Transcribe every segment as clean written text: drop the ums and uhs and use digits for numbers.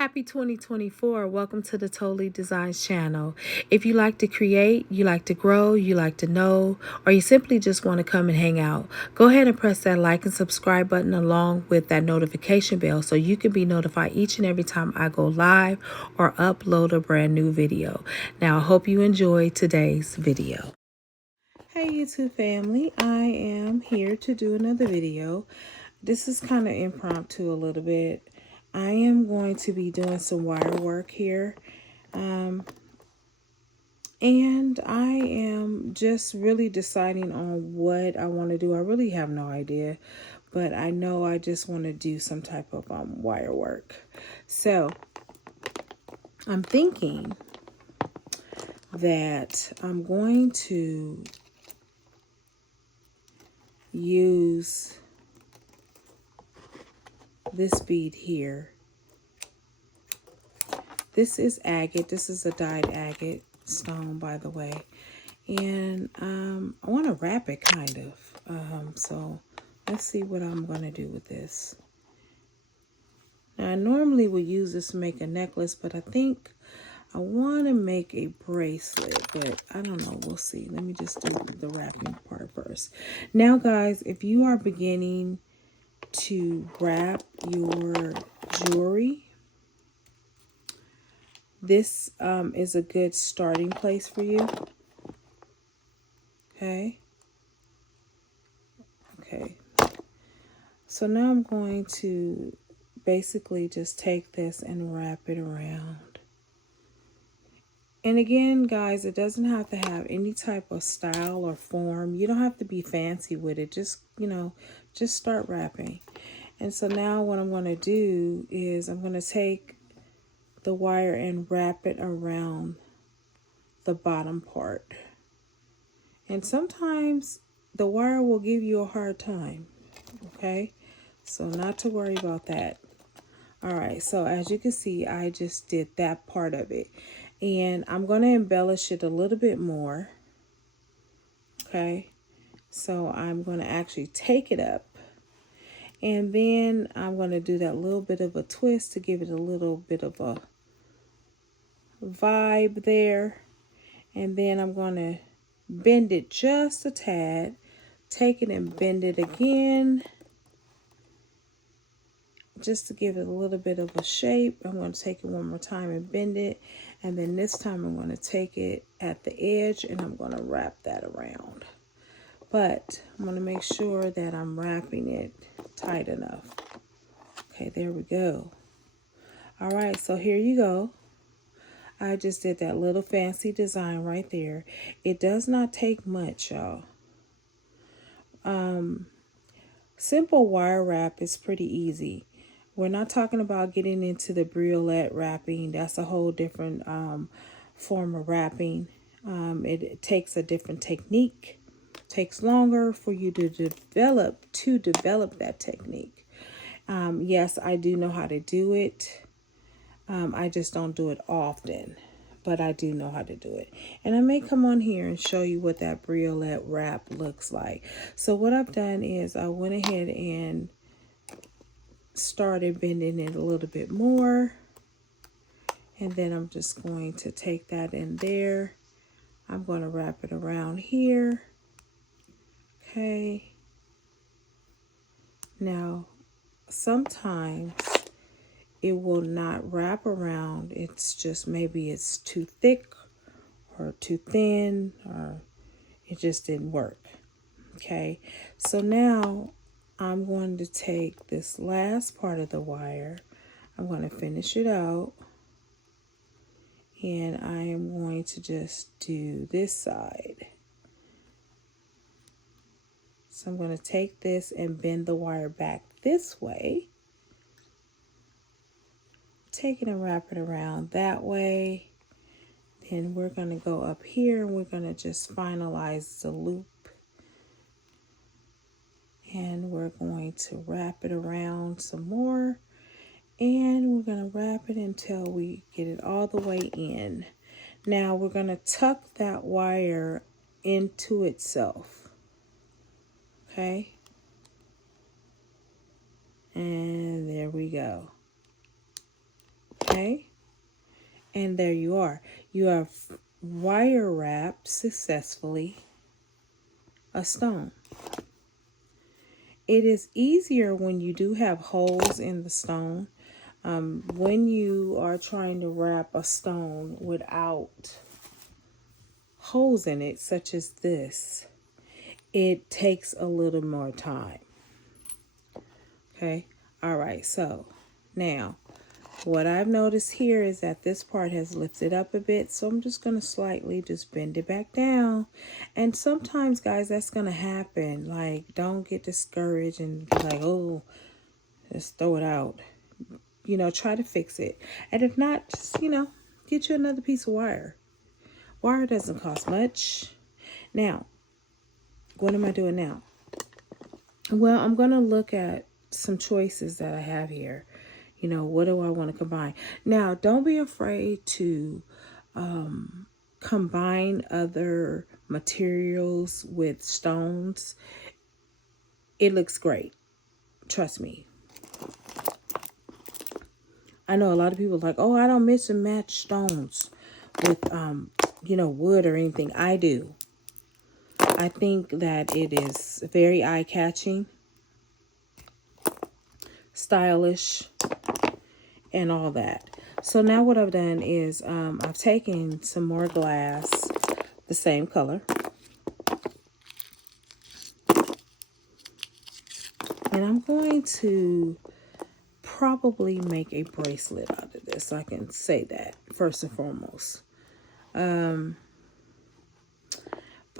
Happy 2024. Welcome to the Totally Designs channel. If you like to create, you like to grow, you like to know, or you simply just want to come and hang out, go ahead and press that like and subscribe button along with that notification bell so you can be notified each and every time I go live or upload a brand new video. Now, I hope you enjoy today's video. Hey YouTube family, I am here to do another video. This is kind of impromptu a little bit. I am going to be doing some wire work here. And I am just really deciding on what I want to do. I really have no idea, but I know I just want to do some type of wire work. So I'm thinking that I'm going to use this bead here. This is agate. This is a dyed agate stone, by the way. And I want to wrap it kind of. So let's see what I'm going to do with this. Now, I normally would use this to make a necklace, but I think I want to make a bracelet, but I don't know. We'll see. Let me just do the wrapping part first. Now, guys, if you are beginning to wrap your jewelry, this is a good starting place for you. Okay. So now I'm going to basically just take this and wrap it around. And again, guys, it doesn't have to have any type of style or form. You don't have to be fancy with it. Just, just start wrapping. And so now what I'm going to do is I'm going to take the wire and wrap it around the bottom part. And sometimes the wire will give you a hard time. Okay, so not to worry about that. All right, so as you can see, I just did that part of it. And I'm going to embellish it a little bit more. Okay, so I'm going to actually take it up. And then I'm going to do that little bit of a twist to give it a little bit of a vibe there. And then I'm going to bend it just a tad. Take it and bend it again. Just to give it a little bit of a shape. I'm going to take it one more time and bend it. And then this time I'm going to take it at the edge and I'm going to wrap that around. But I'm going to make sure that I'm wrapping it tight enough. Okay, there we go. All right, so here you go. I just did that little fancy design right there. It does not take much, y'all. Simple wire wrap is pretty easy. We're not talking about getting into the Bracelet wrapping. That's a whole different form of wrapping. It takes a different technique. It takes longer for you to develop that technique. Yes, I do know how to do it. I just don't do it often, but I do know how to do it. And I may come on here and show you what that Bracelet wrap looks like. So what I've done is I went ahead and started bending it a little bit more. And then I'm just going to take that in there. I'm going to wrap it around here. Okay. Now, sometimes it will not wrap around. It's just maybe it's too thick or too thin, or it just didn't work. Okay, so now I'm going to take this last part of the wire. I'm going to finish it out. And I am going to just do this side. So I'm going to take this and bend the wire back this way. Take it and wrap it around that way. Then we're going to go up here and we're going to just finalize the loop. And we're going to wrap it around some more. And we're going to wrap it until we get it all the way in. Now we're going to tuck that wire into itself. Okay. And there we go. Okay. Okay, and there you are. You have wire wrapped successfully a stone. It is easier when you do have holes in the stone. When you are trying to wrap a stone without holes in it, such as this, it takes a little more time. Okay, all right, so now what I've noticed here is that this part has lifted up a bit, so I'm just going to slightly just bend it back down. And sometimes, guys, that's going to happen. Like, don't get discouraged and be like, oh, just throw it out. You know, try to fix it. And if not, just, you know, get you another piece of wire. Wire doesn't cost much. Now, what am I doing now? Well, I'm going to look at some choices that I have here. You know, what do I want to combine? Now, don't be afraid to combine other materials with stones. It looks great. Trust me. I know a lot of people are like, oh, I don't mix and match stones with, you know, wood or anything. I do. I think that it is very eye-catching, stylish, and all that. So now what I've done is I've taken some more glass, the same color. And I'm going to probably make a bracelet out of this. I can say that first and foremost. But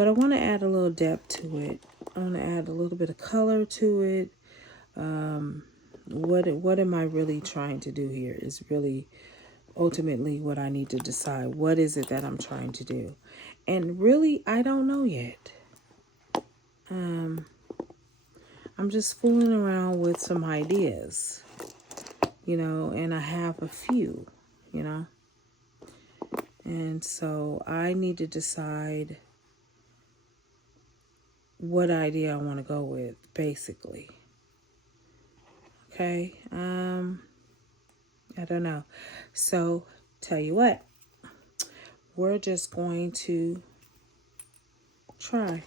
I want to add a little depth to it. I want to add a little bit of color to it. What am I really trying to do here is really ultimately what I need to decide. What is it that I'm trying to do? And really, I don't know yet. I'm just fooling around with some ideas, you know, and I have a few, you know. And so I need to decide what idea I want to go with, basically. Okay, I don't know. So, tell you what, we're just going to try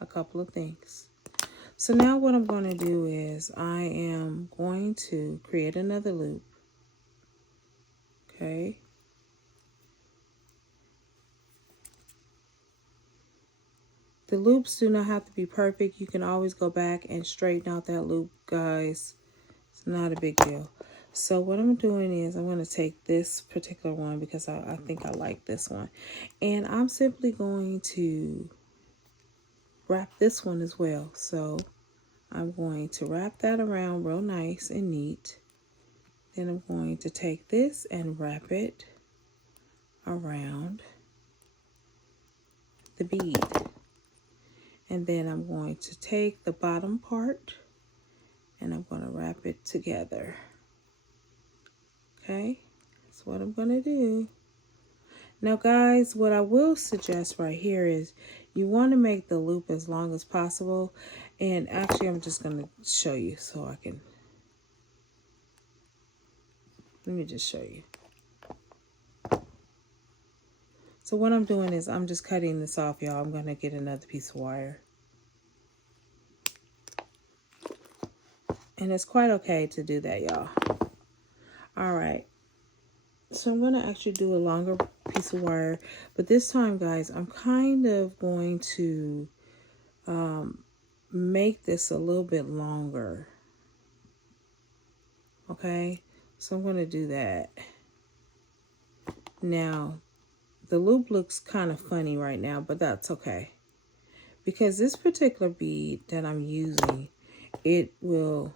a couple of things. So now what I'm going to do is I am going to create another loop. Okay. The loops do not have to be perfect. You can always go back and straighten out that loop, guys. It's not a big deal. So what I'm doing is I'm going to take this particular one because I think I like this one. And I'm simply going to wrap this one as well. So I'm going to wrap that around real nice and neat. Then I'm going to take this and wrap it around the bead. And then I'm going to take the bottom part and I'm going to wrap it together. Okay, that's what I'm going to do. Now, guys, what I will suggest right here is you want to make the loop as long as possible. And actually, I'm just going to show you so I can. Let me just show you. So what I'm doing is I'm just cutting this off, y'all. I'm going to get another piece of wire. And it's quite okay to do that, y'all. All right. So I'm going to actually do a longer piece of wire. But this time, guys, I'm kind of going to make this a little bit longer. Okay. So I'm going to do that. Now, the loop looks kind of funny right now, but that's okay. Because this particular bead that I'm using, it will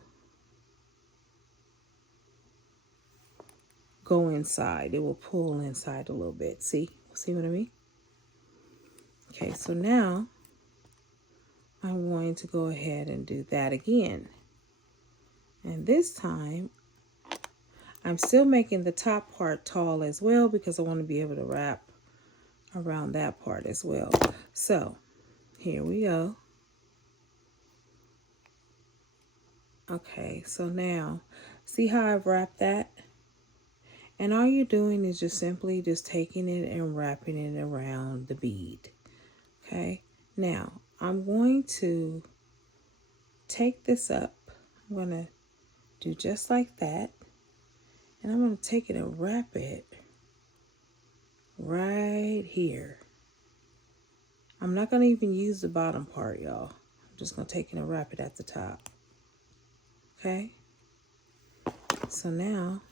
go inside. It will pull inside a little bit. See what I mean? Okay, so now I'm going to go ahead and do that again. And this time, I'm still making the top part tall as well because I want to be able to wrap around that part as well. So, here we go. Okay, so now, see how I've wrapped that? And all you're doing is just simply just taking it and wrapping it around the bead. Okay, now I'm going to take this up. I'm going to do just like that. And I'm going to take it and wrap it right here. I'm not going to even use the bottom part, y'all. I'm just going to take it and wrap it at the top. Okay? So now,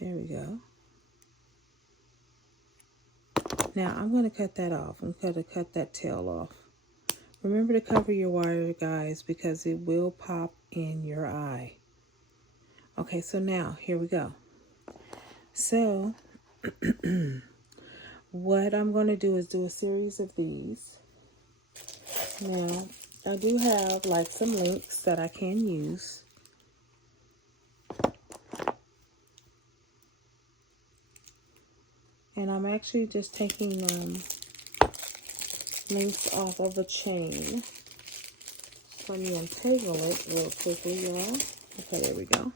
there we go. Now I'm going to cut that off. I'm going to cut that tail off. Remember to cover your wire, guys, because it will pop in your eye. Okay, so now, here we go. So, what I'm going to do is do a series of these. Now, I do have like some links that I can use. And I'm actually just taking links off of a chain. Let me untangle it real quickly, y'all. Okay, there we go.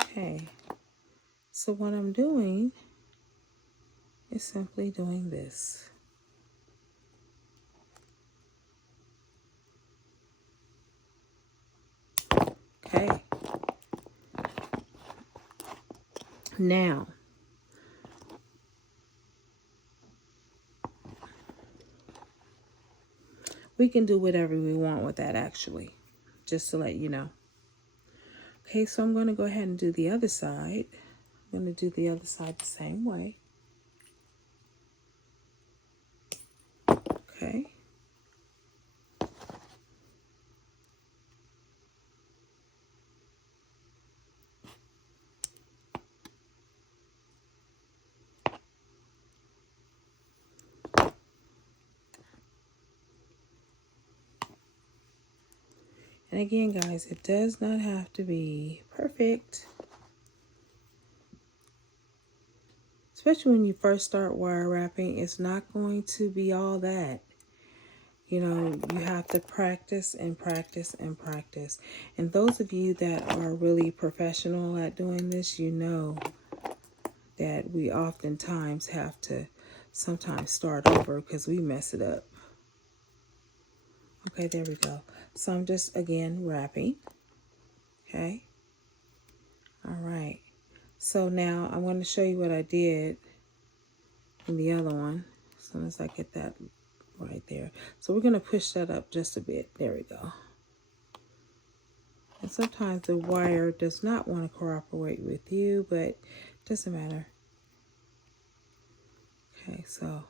Okay, so what I'm doing is simply doing this. Okay. Now, we can do whatever we want with that, actually, just to let you know. Okay, so I'm going to go ahead and do the other side. I'm going to do the other side the same way. Okay. And again, guys, it does not have to be perfect. Especially when you first start wire wrapping, it's not going to be all that. You know, you have to practice and practice and practice. And those of you that are really professional at doing this, you know that we oftentimes have to sometimes start over because we mess it up. Okay, there we go. So I'm just, again, wrapping. Okay. All right. So now I'm going to show you what I did in the other one. As soon as I get that right there. So we're going to push that up just a bit. There we go. And sometimes the wire does not want to cooperate with you, but it doesn't matter. Okay, so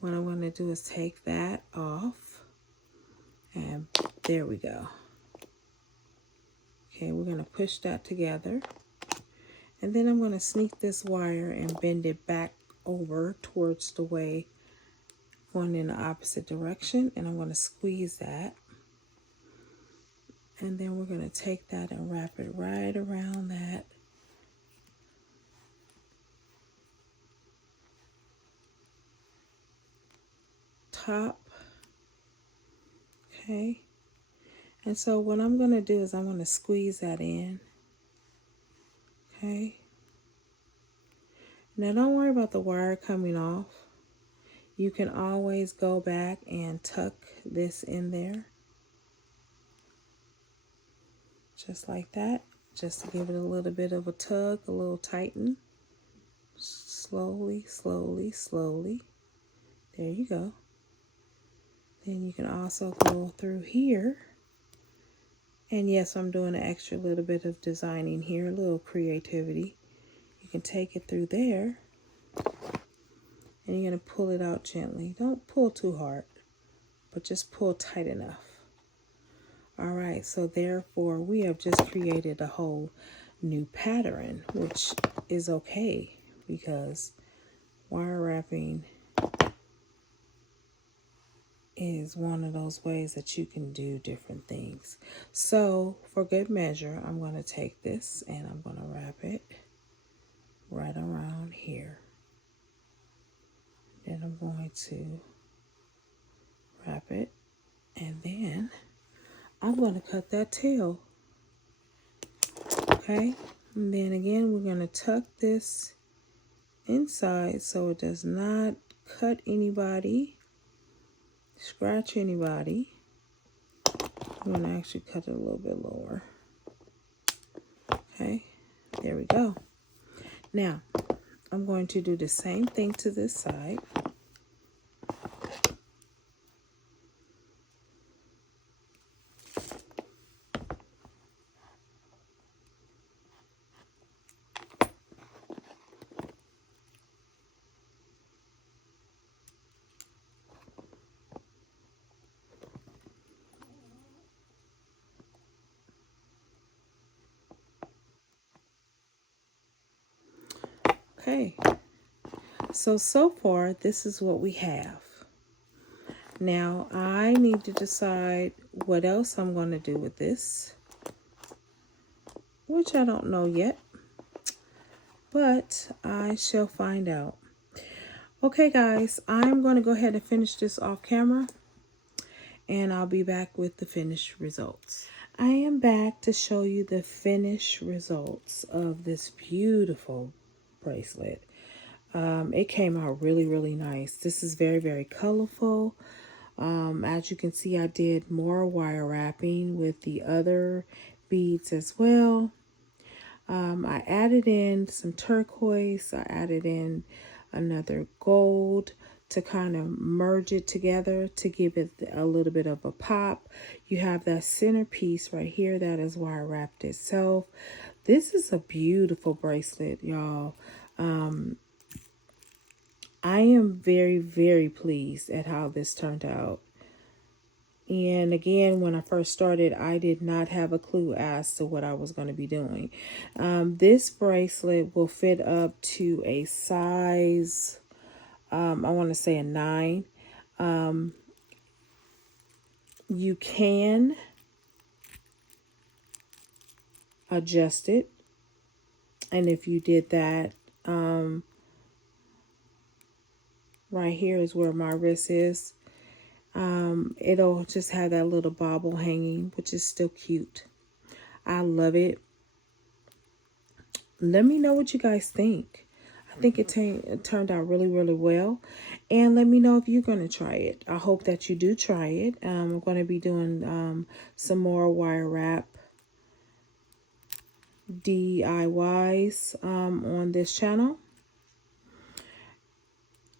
what I'm going to do is take that off. And there we go. Okay, we're going to push that together. And then I'm going to sneak this wire and bend it back over towards the way going in the opposite direction. And I'm going to squeeze that. And then we're going to take that and wrap it right around that top. Okay. And so what I'm going to do is I'm going to squeeze that in. Okay. Now don't worry about the wire coming off. You can always go back and tuck this in there. Just like that. Just to give it a little bit of a tug, a little tighten. Slowly, slowly, slowly. There you go. Then you can also go through here. And yes, I'm doing an extra little bit of designing here, a little creativity. You can take it through there. And you're going to pull it out gently. Don't pull too hard, but just pull tight enough. All right, so therefore we have just created a whole new pattern, which is okay because wire wrapping is one of those ways that you can do different things. So for good measure, I'm going to take this and I'm going to wrap it right around here. Then I'm going to wrap it, and then I'm going to cut that tail. Okay, and then again, we're going to tuck this inside so it does not cut anybody, scratch anybody. I'm going to actually cut it a little bit lower. Okay, there we go. Now, I'm going to do the same thing to this side. Okay, so far this is what we have. Now I need to decide what else I'm going to do with this, which I don't know yet, but I shall find out. Okay guys, I'm going to go ahead and finish this off camera, and I'll be back with the finished results. I am back to show you the finished results of this beautiful bracelet. It came out really, really nice. This is very, very colorful. As you can see, I did more wire wrapping with the other beads as well. I added in some turquoise. I added in another gold to kind of merge it together to give it a little bit of a pop. You have that centerpiece right here that is wire wrapped itself. This is a beautiful bracelet, y'all. I am very, very pleased at how this turned out. And again, when I first started, I did not have a clue as to what I was going to be doing. This bracelet will fit up to a size, I want to say a 9. You can adjust it. And if you did that, right here is where my wrist is. It'll just have that little bauble hanging, which is still cute. I love it. Let me know what you guys think. I think it turned out really, really well. And let me know if you're going to try it. I hope that you do try it. I'm going to be doing some more wire wrap DIYs on this channel.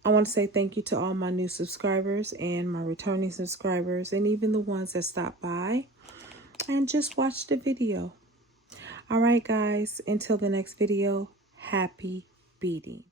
I want to say thank you to all my new subscribers and my returning subscribers, and even the ones that stopped by and just watched the video. All right, guys, until the next video, happy beading.